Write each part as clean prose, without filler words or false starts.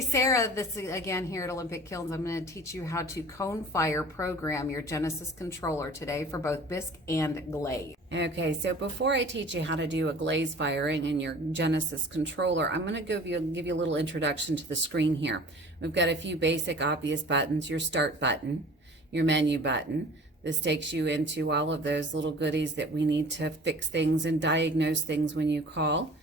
Hey Sarah, this is again here at Olympic Kilns. I'm going to teach you how to cone fire program your Genesis controller today for both Bisque and Glaze. Okay, so before I teach you how to do a glaze firing in your Genesis controller, I'm going to give you a little introduction to the screen here. We've got a few basic obvious buttons: your start button, your menu button. This takes you into all of those little goodies that we need to fix things and diagnose things when you call.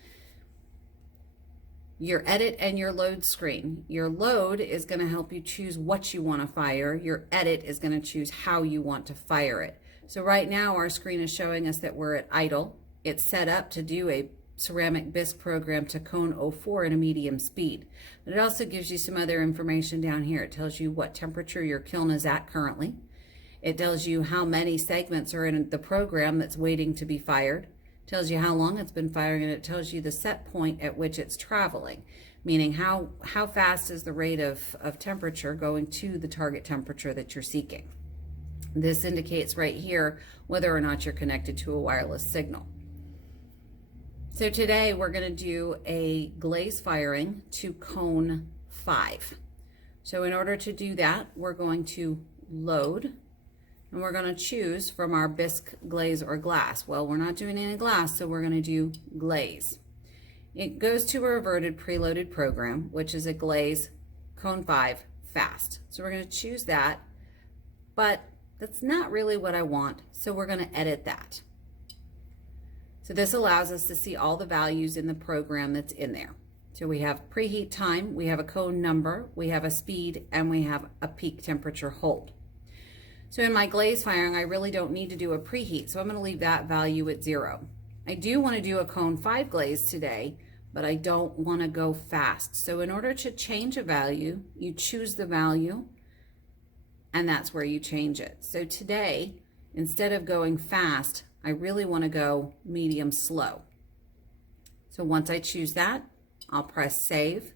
Your edit and your load screen. Your load is going to help you choose what you want to fire. Your edit is going to choose how you want to fire it. So right now our screen is showing us that we're at idle. It's set up to do a ceramic bisque program to cone 04 at a medium speed. But it also gives you some other information down here. It tells you what temperature your kiln is at currently. It tells you how many segments are in the program that's waiting to be fired. Tells you how long it's been firing, and it tells you the set point at which it's traveling, meaning how fast is the rate of temperature going to the target temperature that you're seeking. This indicates right here whether or not you're connected to a wireless signal. So today we're going to do a glaze firing to cone 5. So in order to do that, we're going to load, and we're going to choose from our Bisque, Glaze, or glass. Well, we're not doing any glass, so we're going to do glaze. It goes to a reverted preloaded program, which is a glaze cone 5 fast. So we're going to choose that, but that's not really what I want, so we're going to edit that. So this allows us to see all the values in the program that's in there. So we have preheat time, we have a cone number, we have a speed, and we have a peak temperature hold. So in my glaze firing, I really don't need to do a preheat, so I'm going to leave that value at 0. I do want to do a cone 5 glaze today, but I don't want to go fast. So in order to change a value, you choose the value, and that's where you change it. So today, instead of going fast, I really want to go medium slow. So once I choose that, I'll press save.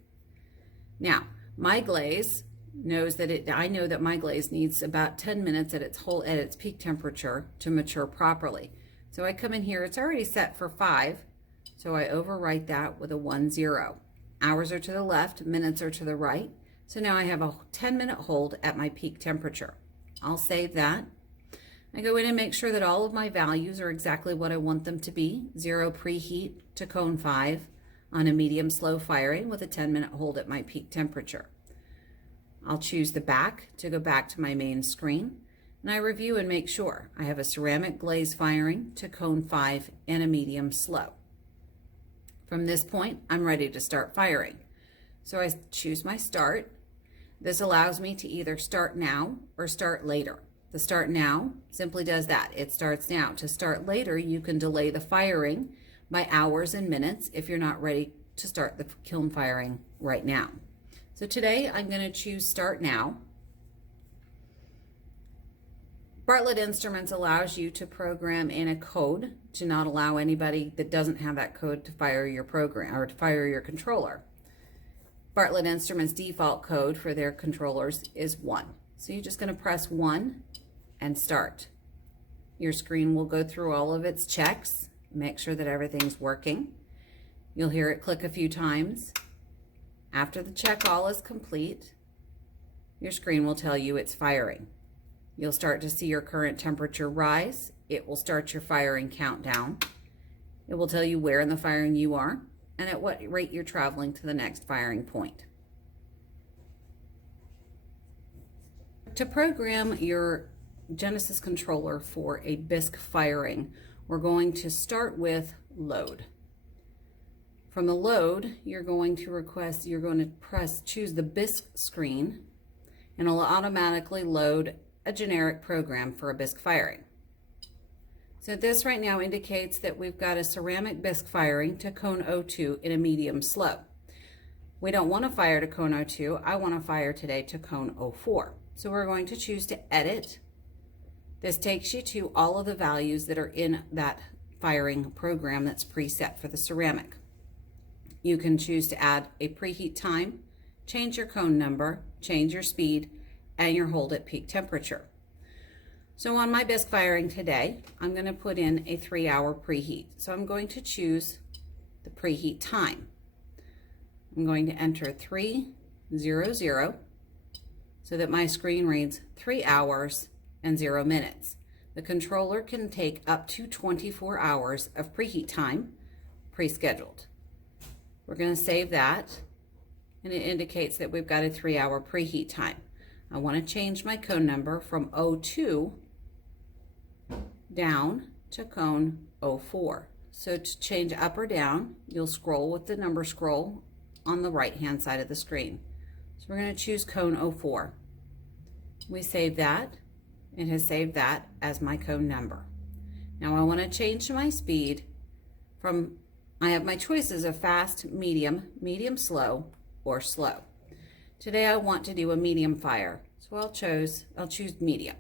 Now, my glaze knows that I know that my glaze needs about 10 minutes at its peak temperature to mature properly. So I come in here, it's already set for 5, so I overwrite that with a 10. Hours are to the left, minutes are to the right. So now I have a 10-minute hold at my peak temperature. I'll save that. I go in and make sure that all of my values are exactly what I want them to be. 0 preheat to cone 5 on a medium slow firing with a 10-minute hold at my peak temperature. I'll choose the back to go back to my main screen, and I review and make sure I have a ceramic glaze firing to cone 5 and a medium slow. From this point, I'm ready to start firing. So I choose my start. This allows me to either start now or start later. The start now simply does that. It starts now. To start later, you can delay the firing by hours and minutes if you're not ready to start the kiln firing right now. So today I'm going to choose start now. Bartlett Instruments allows you to program in a code to not allow anybody that doesn't have that code to fire your program or to fire your controller. Bartlett Instruments default code for their controllers is 1. So you're just going to press 1 and start. Your screen will go through all of its checks, make sure that everything's working. You'll hear it click a few times. After the check all is complete, your screen will tell you it's firing. You'll start to see your current temperature rise. It will start your firing countdown. It will tell you where in the firing you are and at what rate you're traveling to the next firing point. To program your Genesis controller for a Bisque firing, we're going to start with load. From the load, you're going to choose the Bisque screen, and it'll automatically load a generic program for a Bisque firing. So this right now indicates that we've got a ceramic Bisque firing to cone 02 in a medium slow. We don't want to fire to cone 02. I want to fire today to cone 04. So we're going to choose to edit. This takes you to all of the values that are in that firing program that's preset for the ceramic. You can choose to add a preheat time, change your cone number, change your speed, and your hold at peak temperature. So on my Bisque firing today, I'm going to put in a 3-hour preheat. So I'm going to choose the preheat time. I'm going to enter 3 00 so that my screen reads 3 hours and 0 minutes. The controller can take up to 24 hours of preheat time pre-scheduled. We're going to save that, and it indicates that we've got a 3-hour preheat time. I want to change my cone number from 02 down to cone 04. So to change up or down, you'll scroll with the number scroll on the right hand side of the screen. So we're going to choose cone 04. We save that. It has saved that as my cone number. Now I want to change my speed from, I have my choices of fast, medium, medium slow, or slow. Today I want to do a medium fire, so I'll choose medium.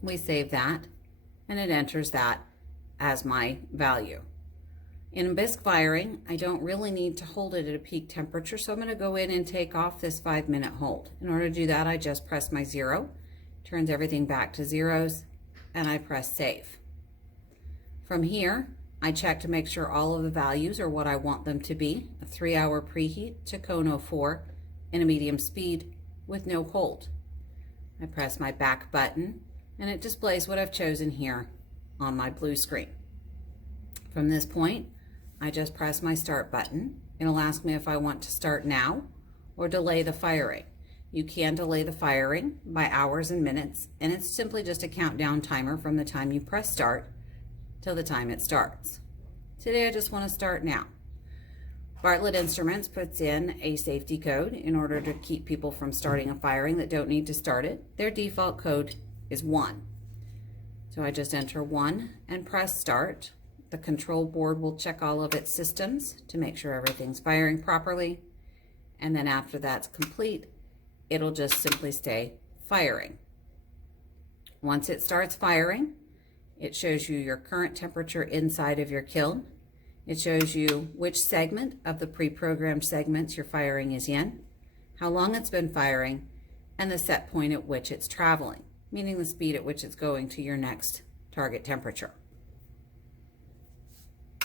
We save that, and it enters that as my value. In bisque firing, I don't really need to hold it at a peak temperature, so I'm going to go in and take off this 5-minute hold. In order to do that, I just press my 0, turns everything back to zeros, and I press save. From here, I check to make sure all of the values are what I want them to be, a 3-hour preheat to cone 04 in a medium speed with no hold. I press my back button, and it displays what I've chosen here on my blue screen. From this point, I just press my start button. It'll ask me if I want to start now or delay the firing. You can delay the firing by hours and minutes, and it's simply just a countdown timer from the time you press start till the time it starts. Today I just want to start now. Bartlett Instruments puts in a safety code in order to keep people from starting a firing that don't need to start it. Their default code is 1. So I just enter 1 and press start. The control board will check all of its systems to make sure everything's firing properly. And then after that's complete, it'll just simply stay firing. Once it starts firing, it shows you your current temperature inside of your kiln. It shows you which segment of the pre-programmed segments your firing is in, how long it's been firing, and the set point at which it's traveling, meaning the speed at which it's going to your next target temperature.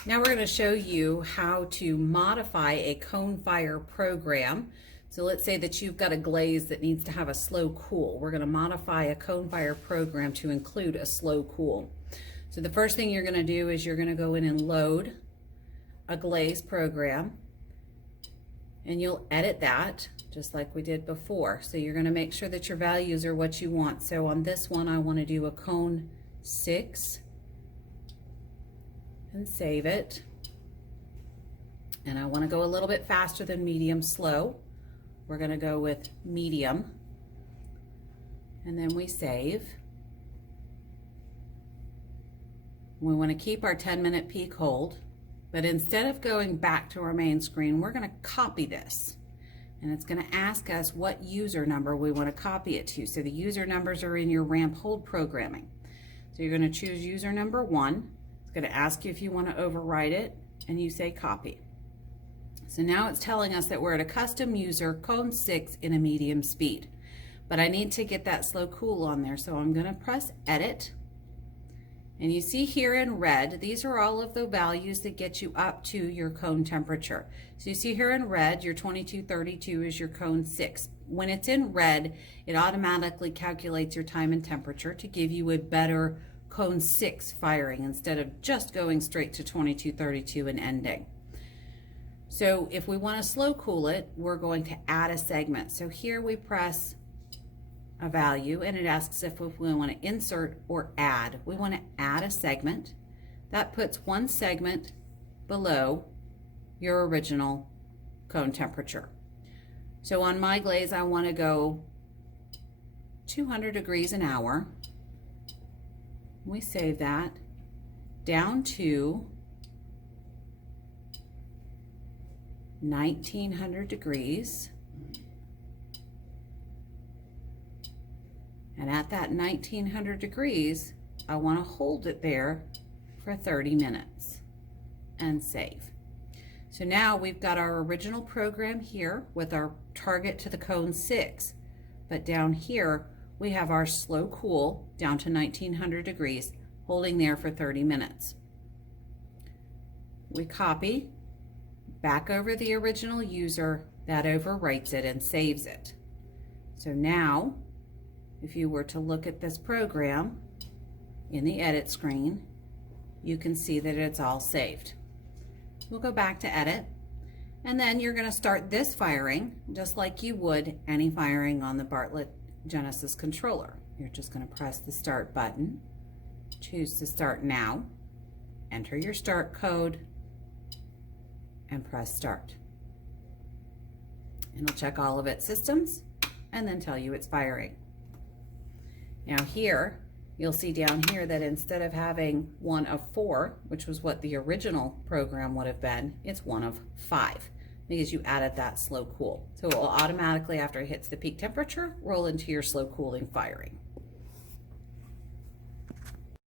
Now we're going to show you how to modify a cone fire program. So let's say that you've got a glaze that needs to have a slow cool. We're going to modify a cone fire program to include a slow cool. So the first thing you're going to do is you're going to go in and load a glaze program, and you'll edit that just like we did before. So you're going to make sure that your values are what you want. So on this one, I want to do a cone 6 and save it. And I want to go a little bit faster than medium slow. We're going to go with medium, and then we save. We want to keep our 10-minute peak hold, but instead of going back to our main screen, we're going to copy this. And it's going to ask us what user number we want to copy it to. So the user numbers are in your ramp hold programming. So you're going to choose user number 1. It's going to ask you if you want to overwrite it, and you say copy. So now it's telling us that we're at a custom user cone 6 in a medium speed. But I need to get that slow cool on there, so I'm going to press edit. And you see here in red, these are all of the values that get you up to your cone temperature. So you see here in red, your 2232 is your cone 6. When it's in red, it automatically calculates your time and temperature to give you a better cone 6 firing instead of just going straight to 2232 and ending. So if we want to slow cool it, we're going to add a segment. So here we press a value, and it asks if we want to insert or add. We want to add a segment. That puts one segment below your original cone temperature. So on my glaze, I want to go 200 degrees an hour. We save that down to 1900 degrees. And at that 1900 degrees, I want to hold it there for 30 minutes and save. So now we've got our original program here with our target to the cone 6, but down here we have our slow cool down to 1900 degrees, holding there for 30 minutes. We copy back over the original user, That overwrites it and saves it. So now, if you were to look at this program in the edit screen, you can see that it's all saved. We'll go back to edit, and then you're going to start this firing just like you would any firing on the Bartlett Genesis controller. You're just going to press the start button, choose to start now, enter your start code, and press start. It'll check all of its systems and then tell you it's firing. Now here, you'll see down here that instead of having 1 of 4, which was what the original program would have been, it's 1 of 5 because you added that slow cool. So it will automatically, after it hits the peak temperature, roll into your slow cooling firing.